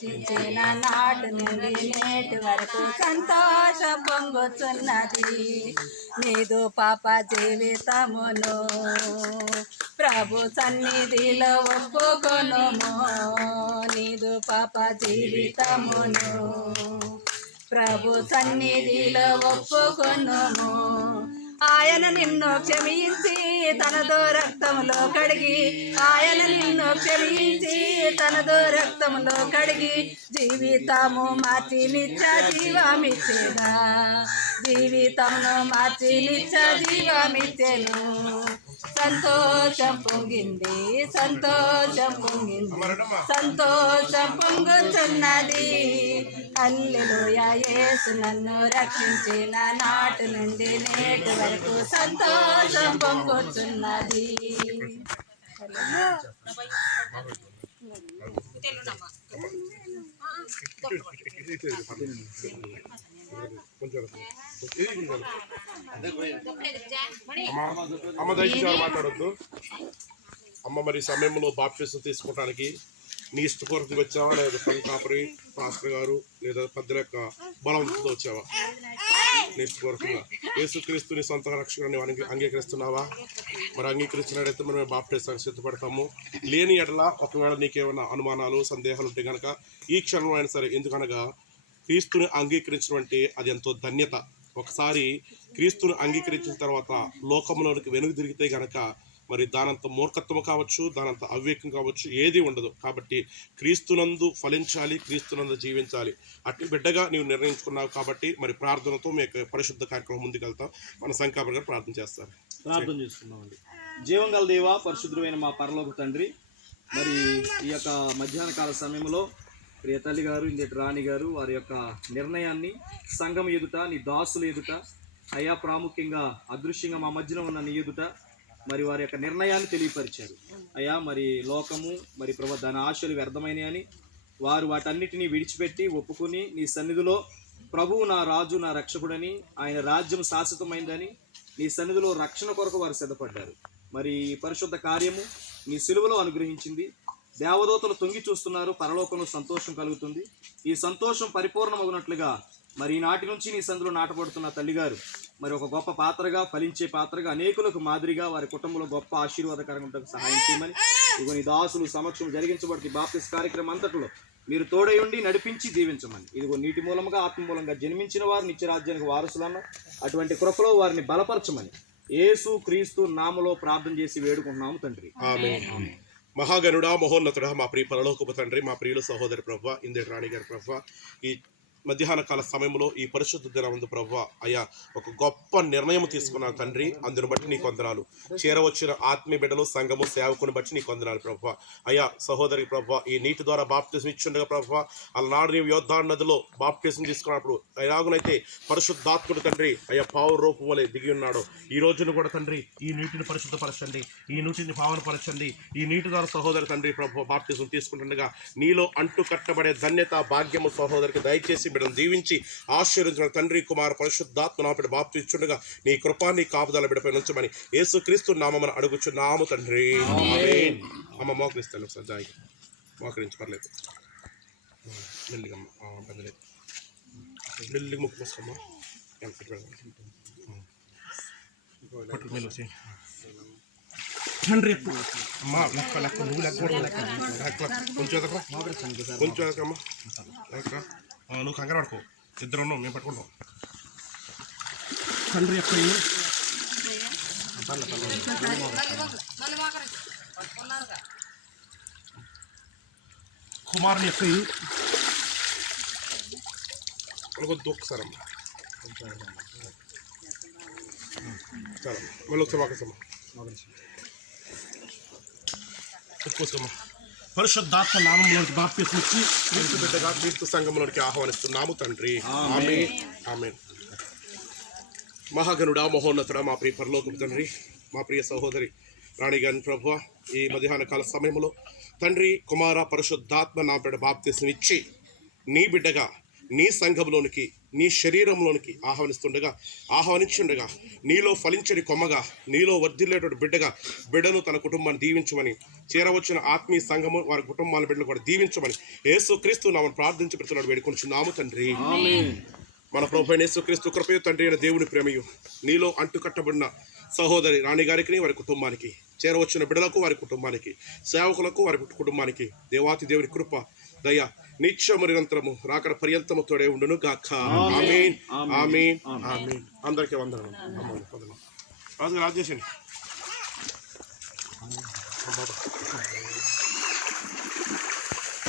చిన్న నాటి నుండి నేటి వరకు సంతోషం పొంగుతున్నది. నీదు పాప జీవితమును ప్రభు సన్నిధిలో ఒప్పుకొనుము. నీదు పాప జీవితమును ప్రభు సన్నిధిలో ఒప్పుకొనుము. ఆయన నిన్ను క్షమించి తనదో రక్తములో కడిగి, ఆయన నిన్ను క్షమించి తనదో రక్తములో కడిగి జీవితము మార్చి నిత్య జీవమిచ్చేదా. జీవితమును మార్చి నిత్య జీవమిచ్చెను. సంతోషం పొంగింది, సంతోషం పొంగింది, సంతోషం పొంగుతున్నది. హల్లెలూయా, యేసు నన్ను రక్షించిన నాటి నుండి నేటి వరకు సంతోషం పొంగుతున్నది. అమ్మ దయచేసి మాట్లాడొద్దు. అమ్మ, మరి సమయంలో బాప్టిజం తీసుకోవడానికి నీ ఇష్టపూర్వకంగా వచ్చావా, లేదా పని కాపరి పాస్టర్ గారు లేదా పెద్దల యొక్క బలవంతంతో వచ్చావా? నీ ఇష్టపూర్వకంగా యేసుక్రీస్తు నీ సొంత రక్షకుడిని అంగీకరిస్తున్నావా? మరి అంగీకరించినట్టయితే మనం బాప్టిజానికి సిద్ధపడతాము. లేని ఎడల ఒకవేళ నీకేమైనా అనుమానాలు సందేహాలు ఉంటే కనుక ఈ క్షణంలో అయినా సరే, ఎందుకనగా క్రీస్తుని అంగీకరించినటువంటి అది ఎంతో ధన్యత. ఒకసారి క్రీస్తుని అంగీకరించిన తర్వాత లోకంలోనికి వెనుక తిరిగితే గనక మరి దానంత మూర్ఖత్వం కావచ్చు, దానంత అవివేకం కావచ్చు, ఏది ఉండదు. కాబట్టి క్రీస్తునందు ఫలించాలి, క్రీస్తునందు జీవించాలి. అట్టి బిడ్డగా నీవు నిర్ణయించుకున్నావు. కాబట్టి మరి ప్రార్థనతో మీ యొక్క పరిశుద్ధ కార్యక్రమం ముందుకెళ్తాం. మన సంఖ్యాపరి గారు ప్రార్థన చేస్తారు. ప్రార్థన చేసుకున్నామండి. జీవం గల దేవా, పరిశుద్ధమైన మా పరలోక తండ్రి, మరి ఈ యొక్క మధ్యాహ్న కాల సమయంలో ప్రియ తల్లి గారు, ఇందటి రాణి గారు వారి యొక్క నిర్ణయాన్ని సంఘం ఎదుట, నీ దాసులు ఎదుట, అయ్యా ప్రాముఖ్యంగా అదృశ్యంగా మా మధ్యన ఉన్న నీ ఎదుట మరి వారి యొక్క నిర్ణయాన్ని తెలియపరిచారు. అయ్యా, మరి లోకము మరి ప్రభు దాని ఆశలు వ్యర్థమైనవి అని వారు వాటన్నిటినీ విడిచిపెట్టి ఒప్పుకొని నీ సన్నిధిలో ప్రభువు నా రాజు, నా రక్షకుడని, ఆయన రాజ్యం శాశ్వతమైందని నీ సన్నిధిలో రక్షణ కొరకు వారు సిద్ధపడ్డారు. మరి పరిశుద్ధ కార్యము నీ సిలువలో అనుగ్రహించింది. దేవదూతలు తొంగి చూస్తున్నారు, పరలోకంలో సంతోషం కలుగుతుంది. ఈ సంతోషం పరిపూర్ణమగునట్లుగా మరి ఈనాటి నుంచి నీ సందులో నాటబడుతున్న తల్లిగారు మరి ఒక గొప్ప పాత్రగా, ఫలించే పాత్రగా, అనేకులకు మాదిరిగా వారి కుటుంబంలో గొప్ప ఆశీర్వాదకరంగా ఉండడానికి సహాయం చేయమని ఇగో నీ దాసులు సమక్షం జరిగించబడుతుంది. బాప్టిస్ట్ కార్యక్రమం అంతట్లో మీరు తోడై ఉండి నడిపించి దీవించమని, ఇదిగో నీటి మూలంగా ఆత్మ మూలంగా జన్మించిన వారు నిత్యరాజ్యానికి వారసులన్న అటువంటి కృపలో వారిని బలపరచమని యేసు క్రీస్తు నామములో ప్రార్థన చేసి వేడుకుంటున్నాము తండ్రి. ఆమేన్. మహాగణుడా, మహోన్నతుడా, మా ప్రియ పరలోకపు తండ్రి, మా ప్రియుల సహోదరి ప్రభువా, ఇందటి రాణి గారి ప్రభువా, ఈ మధ్యాహ్న కాల సమయంలో ఈ పరిశుద్ధ దినమందు ప్రభువా అయ్యా ఒక గొప్ప నిర్ణయం తీసుకున్నాను తండ్రి. అందుని బట్టి నీకు వందనాలు. చేరవచ్చిన ఆత్మీయ బిడ్డలు, సంఘము, సేవకుని బట్టి నీకు వందనాలు ప్రభువా. అయ్యా సహోదరి ప్రభువా, ఈ నీటి ద్వారా బాప్టిజం ఇచ్చుండగా ప్రభువా, అలనాడు నీవు యోర్దాను నదిలో బాప్టిజం తీసుకున్నప్పుడు ఎలాగునైతే పరిశుద్ధాత్ముడు తండ్రి అయ్యా పావు రూపం వలె దిగి ఉన్నాడు, ఈ రోజును కూడా తండ్రి ఈ నీటిని పరిశుద్ధపరచండి, ఈ నీటిని పావనపరచండి. ఈ నీటి ద్వారా సహోదరి తండ్రి ప్రభు బాప్టిజం తీసుకుంటుండగా నీలో అంటు కట్టబడే ధన్యత, భాగ్యము సహోదరికి దయచేసి బిడ్డను దీవించి ఆశీర్వదించిన తండ్రి, కుమార పరిశుద్ధాత్మ నాపడి బాప్తి ఇచ్చుండగా నీ కృపా, నీ కాపుదల బిడ్డపై నుంచమని యేసుక్రీస్తు నామమున అడుగుచున్నాము తండ్రి. ఆమేన్. అమ్మ మోకరిస్తాను ఒకసారి, జాయి మోకరించి పర్లేదు, మెల్లిగమ్మ పెద్దలేదు, మెల్లిగా ముక్కు మూసుకోమ్మా. తండ్రి అమ్మా లెక్క లెక్క నువ్వు లెక్క కూడా లెక్క కొంచెం ఎదకరా, కొంచెం ఎదకమ్మా, ఎదకరా. నువ్వు కంగారు పడుకో, ఇద్దరు ఉన్నావు, మేము పట్టుకుంటాం. తండ్రి యొక్క కుమారుని యొక్క అనుకొద్దు ఒక్కసారమ్మా, చాలా మళ్ళీ ఒకసారి మాకేసమ్మా, ఒప్పుకోసమ్మా. పరిశుద్ధాత్మ నామంలోకి బాప్తిస్మం ఇచ్చి క్రీస్తు బిడ్డగా క్రీస్తు సంఘంలోనికి ఆహ్వానిస్తున్నాము తండ్రి. ఆమేన్. ఆమేన్. మహాగణుడా, మహోన్నతుడా, మా ప్రియ పరలోకపు తండ్రి, మా ప్రియ సహోదరి రాణి గారి ప్రభువా, ఈ మధ్యాహ్న కాల సమయంలో తండ్రి, కుమార పరిశుద్ధాత్మ నా బిడ్డ బాప్తిస్మం ఇచ్చి నీ బిడ్డగా నీ సంఘంలోనికి, నీ శరీరంలోనికి ఆహ్వానించుండగా నీలో ఫలించడి కొమ్మగా, నీలో వర్ధిల్లేటువంటి బిడ్డను తన కుటుంబాన్ని దీవించమని, చేరవచ్చిన ఆత్మీయ సంఘము వారి కుటుంబాల బిడ్డలు కూడా దీవించమని యేసుక్రీస్తు నామమున ప్రార్థించి ప్రతినాడు వేడుకొనుచున్నాము తండ్రి. మన ప్రభువైన యేసుక్రీస్తు కృపయు తండ్రి అయిన దేవుని ప్రేమయు, నీలో అంటుకట్టబడిన సహోదరి రాణి గారికి వారి కుటుంబానికి, చేరవచ్చిన బిడ్డలకు వారి కుటుంబానికి, సేవకులకు వారి కుటుంబానికి దేవాతి దేవుని కృప దయ నిత్యము నిరంతరము రాకడ పర్యంతము తోడే ఉండును గాక. ఆమేన్ ఆమేన్ ఆమేన్. అందరికీ వందనాలు. రాజు రాజేశండి.